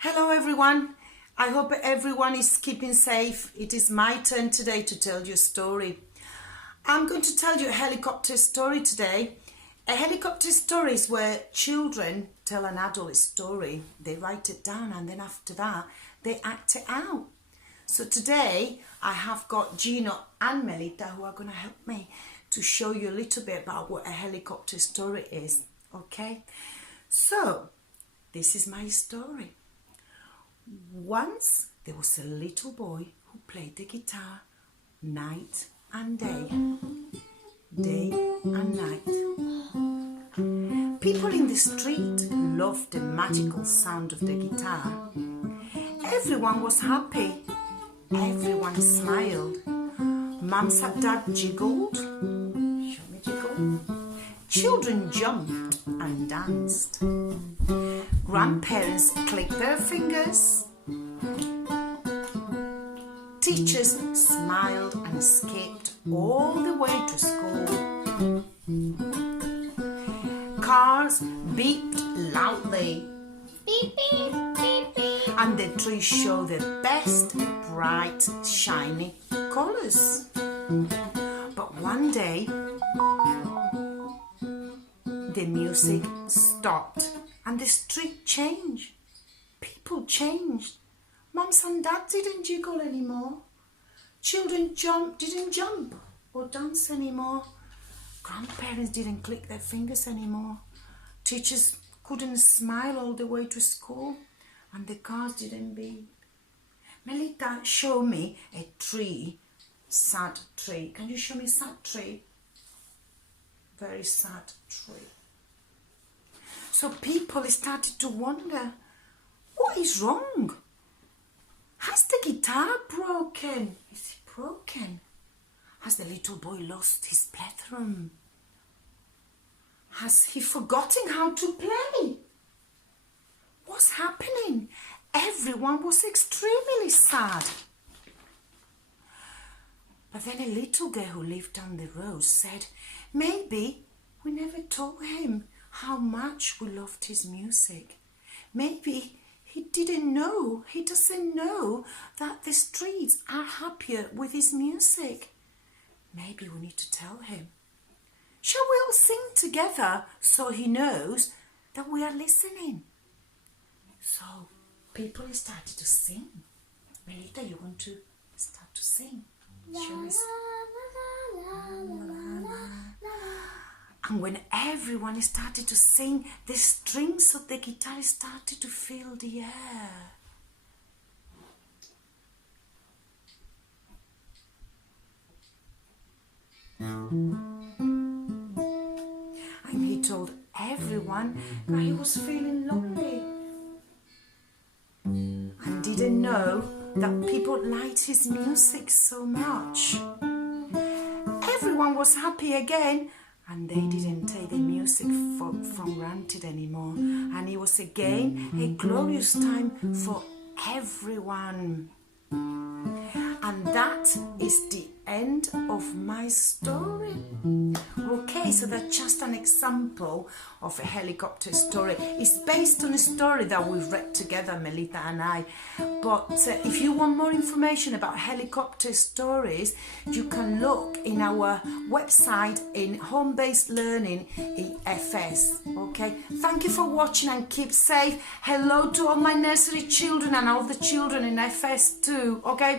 Hello everyone, I hope everyone is keeping safe. It is my turn today to tell you a story. I'm going to tell you a helicopter story today. A helicopter story is where children tell an adult a story. They write it down and then after that they act it out. So today I have got Gino and Melita who are going to help me to show you a little bit about what a helicopter story is. Okay, so this is my story. Once there was a little boy who played the guitar night and day and night. People in the street loved the magical sound of the guitar. Everyone was happy. Everyone smiled. Mums and Dad jiggled. Show me jiggle. Children jumped and danced. Grandparents clicked their fingers. Teachers smiled and skipped all the way to school. Cars beeped loudly. Beep, beep, beep, beep. And the trees showed the best, bright, shiny colours. But one day, the music stopped and the street changed. People changed. Mums and Dads didn't jiggle anymore. Children didn't jump or dance anymore. Grandparents didn't click their fingers anymore. Teachers couldn't smile all the way to school and the cars didn't beep. Melita, show me a tree, sad tree. Can you show me a sad tree? Very sad tree. So people started to wonder, what is wrong? Has the guitar broken? Is it broken? Has the little boy lost his plethrun? Has he forgotten how to play? What's happening? Everyone was extremely sad. But then a little girl who lived down the road said, maybe we never told him how much we loved his music. Maybe he doesn't know that the streets are happier with his music. Maybe we need to tell him. Shall we all sing together so he knows that we are listening? So people started to sing. Melita, you want to start to sing? Shall we? And when everyone started to sing, the strings of the guitar started to fill the air. And he told everyone that he was feeling lonely and didn't know that people liked his music so much. Everyone was happy again. And they didn't take the music from granted anymore. And it was again a glorious time for everyone. And that is the end of my story. Okay, so that's just an example of a helicopter story. It's based on a story that we've read together, Melita and I. But if you want more information about helicopter stories, you can look in our website in Home-Based Learning EFS. Okay, thank you for watching and keep safe. Hello to all my nursery children and all the children in FS too. Okay.